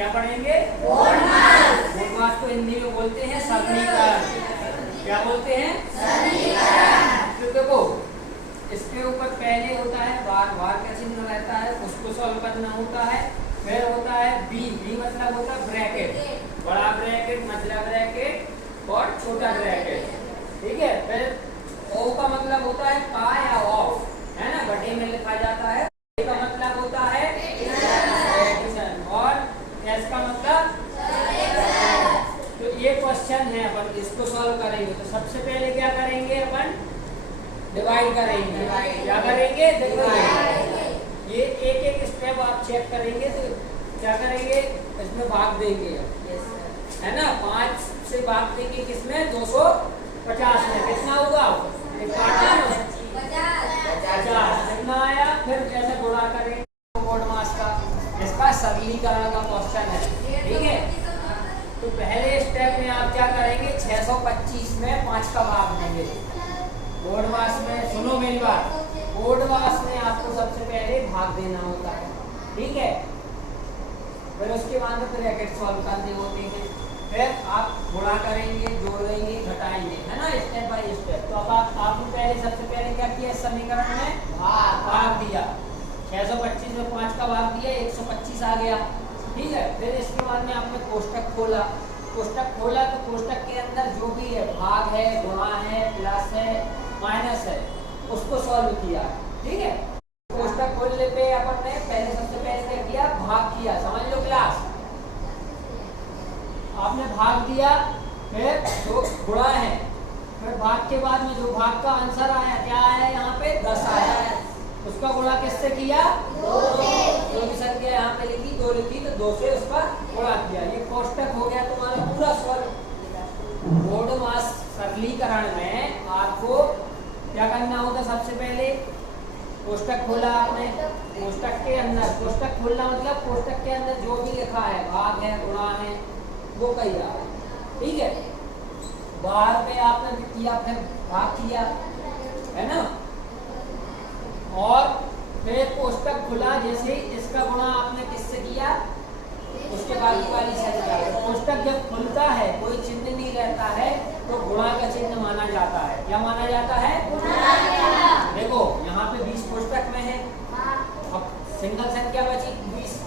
क्या पढ़ेंगे? बोर्ड मास को हिंदी में बोलते हैं सरलीकरण। क्या बोलते हैं? सरलीकरण। तो देखो इसके ऊपर पहले होता है बार, बार का चिन्ह रहता है, उसको सॉल्व करना होता है। फिर होता है बी, बी मतलब होता है ब्रैकेट, बड़ा ब्रैकेट, मझला ब्रैकेट और छोटा ब्रैकेट, ठीक है। फिर ओ का मतलब होता है का या ऑफ, है ना, बटे में लिखा जाता है। ए का मतलब होता है एडिशन और एस का मतलब। तो ये क्वेश्चन है, अपन इसको सॉल्व करेंगे। तो सबसे पहले क्या करेंगे अपन? डिवाइड करेंगे। क्या करेंगे? देखो ये एक एक स्टेप आप चेक करेंगे तो क्या करेंगे, इसमें भाग देंगे, है ना। 5 से भाग देंगे किसमें? 250 में। कितना होगा? 50 कितना आया? फिर कैसे गुणा करेंगे? बोर्ड मास का, इसका सरलीकरण का क्वेश्चन है, ठीक है। तो पहले स्टेप में आप क्या करेंगे? 625 में 5 का भाग देंगे। बोर्ड मास में सुनो मेरी बात, बोर्ड मास में आपको सबसे पहले भाग देना होता है, ठीक है। फिर उसके बाद ब्रैकेट सॉल्व करने होते हैं। फिर आप गुणा करेंगे, जोड़ेंगे, घटाएंगे, है ना, स्टेप बाय स्टेप। तो अब आपने पहले सबसे पहले क्या किया? इस समीकरण में भाग दिया। 625 में 5 का भाग दिया, 125 आ गया, ठीक है। फिर इसके बाद में आपने कोष्टक खोला। कोष्टक खोला तो कोष्टक के अंदर जो भी है, भाग है, गुणा है, प्लस है, माइनस है, उसको सॉल्व किया, ठीक है। कोष्टक खोलने पे अपन ने पहले सबसे पहले क्या किया? भाग किया। समझ लो क्लास, आपने भाग दिया, फिर जो गुणा है, फिर भाग के बाद में जो भाग का आंसर आया, क्या आया? यहाँ पे 10 आया। उसका गुणा किससे किया? 2 से। जो भी संख्या यहाँ पे लिखी 2 लिखी, तो 2 से उसका गुणा किया। ये कोष्टक हो गया तुम्हारा पूरा सॉल्व। बोर्ड मास सरलीकरण में आपको क्या करना होता? सबसे पहले कोष्टक खोला आपने, कोष्टक के अंदर, कोष्टक खोलना मतलब कोष्टक के अंदर जो भी लिखा है, भाग है, गुणा है, वो किया, ठीक है। बाहर पे आपने किया, फिर भाग किया, है ना। और फिर कोष्टक खुला, जैसे इसका गुणा आपने किससे किया? उसके बाद वाली संख्या। कोष्टक जब खुलता है, कोई चिन्ह नहीं रहता है, तो गुणा का चिन्ह माना जाता है। क्या माना जाता है? देखो यहाँ पे 20 कोष्टक में है, अब सिंगल संख्या बची 20,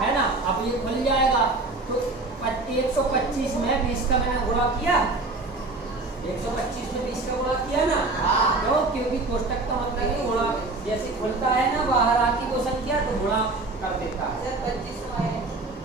है ना। अब ये खुल जाएगा तो 125 में 20 का मैंने गुणा किया, 125 में 20 का गुणा किया ना, क्यों? क्योंकि कोष्टक का मतलब है गुणा, जैसे खुलता है ना बाहर आती वो संख्या, तो गुणा कर देता है।